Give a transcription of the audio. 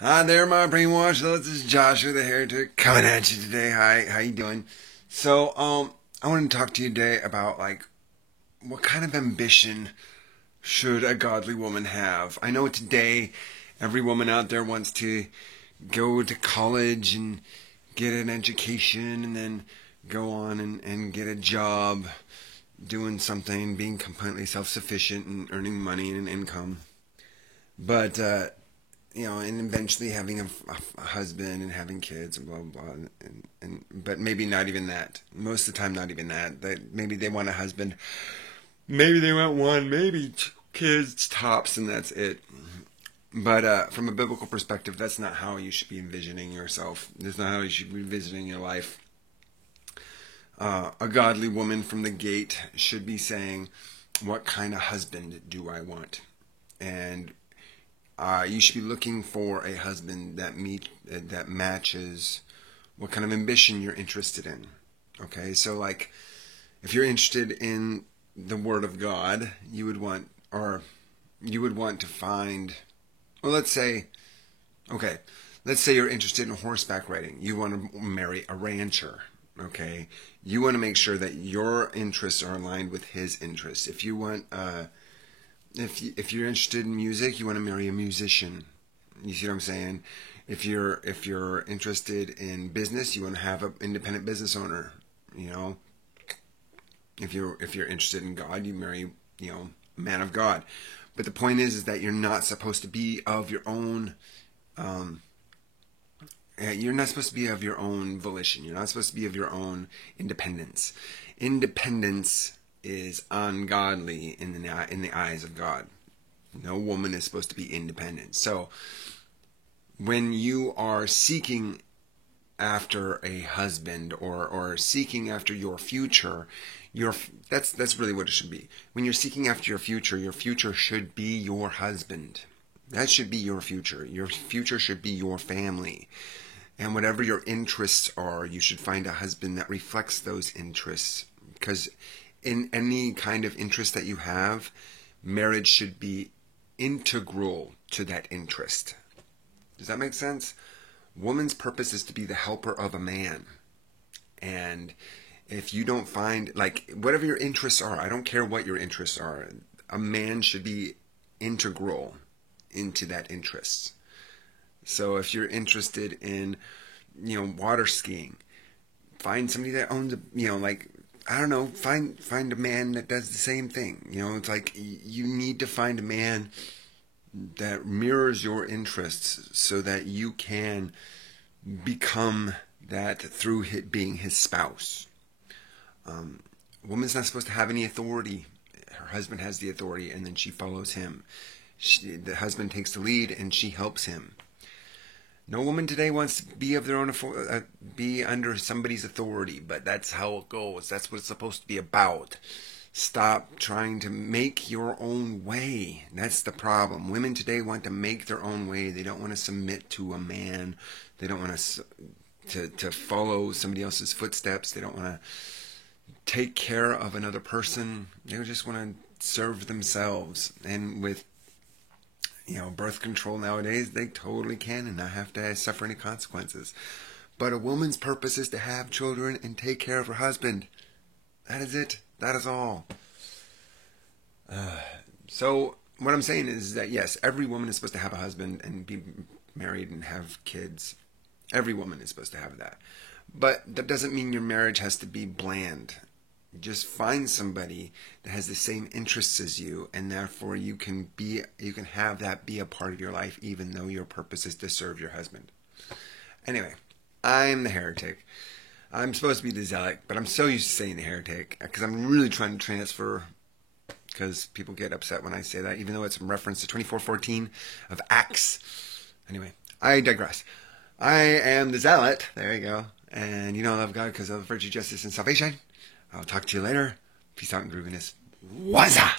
Hi there, my brainwashed. This is Joshua the Heretic coming at you today. Hi, how you doing? I want to talk to you today about what kind of ambition should a godly woman have? I know today every woman out there wants to go to college and get an education and then go on and get a job doing something, being completely self-sufficient and earning money and income. But and eventually having a husband and having kids and blah blah blah, but maybe not even that. Most of the time, not even that. Maybe they want a husband, maybe they want one, maybe two kids tops, and that's it. But from a biblical perspective, that's not how you should be envisioning yourself. That's not how you should be envisioning your life. A godly woman from the gate should be saying, "What kind of husband do I want?" And you should be looking for a husband that matches what kind of ambition you're interested in. Okay, so if you're interested in the Word of God, you would want to find. Well, let's say you're interested in horseback riding. You want to marry a rancher. Okay, you want to make sure that your interests are aligned with his interests. If you want if you're interested in music, you want to marry a musician. You see what I'm saying? If you're interested in business, you want to have an independent business owner. You know, if you're interested in God, you marry a man of God. But the point is that you're not supposed to be of your own. You're not supposed to be of your own volition. You're not supposed to be of your own independence. Independence is ungodly in the eyes of God. No woman is supposed to be independent. So when you are seeking after a husband or seeking after your future, that's really what it should be. When you're seeking after your future should be your husband. That should be your future. Your future should be your family. And whatever your interests are, you should find a husband that reflects those interests. Because in any kind of interest that you have, marriage should be integral to that interest. Does that make sense? Woman's purpose is to be the helper of a man. And if you don't find, whatever your interests are, I don't care what your interests are, a man should be integral into that interest. So if you're interested in, water skiing, find somebody that owns I don't know, find a man that does the same thing. It's like you need to find a man that mirrors your interests so that you can become that through being his spouse. A woman's not supposed to have any authority. Her husband has the authority, and then she follows him. The husband takes the lead, and she helps him. No woman today wants to be of their own be under somebody's authority, but that's how it goes. That's what it's supposed to be about. Stop trying to make your own way. That's the problem. Women today want to make their own way. They don't want to submit to a man. They don't want to follow somebody else's footsteps. They don't want to take care of another person. They just want to serve themselves. And with birth control nowadays, they totally can and not have to suffer any consequences. But a woman's purpose is to have children and take care of her husband. That is it. That is all. So what I'm saying is that yes, every woman is supposed to have a husband and be married and have kids. Every woman is supposed to have that. But that doesn't mean your marriage has to be bland. Just find somebody that has the same interests as you, and therefore you can have that be a part of your life, even though your purpose is to serve your husband. Anyway, I'm the heretic. I'm supposed to be the zealot, but I'm so used to saying the heretic because I'm really trying to transfer. Because people get upset when I say that, even though it's in reference to 24:14 of Acts. Anyway, I digress. I am the zealot. There you go. And I love God because of virtue, justice, and salvation. I'll talk to you later. Peace out and grooviness. Wazza!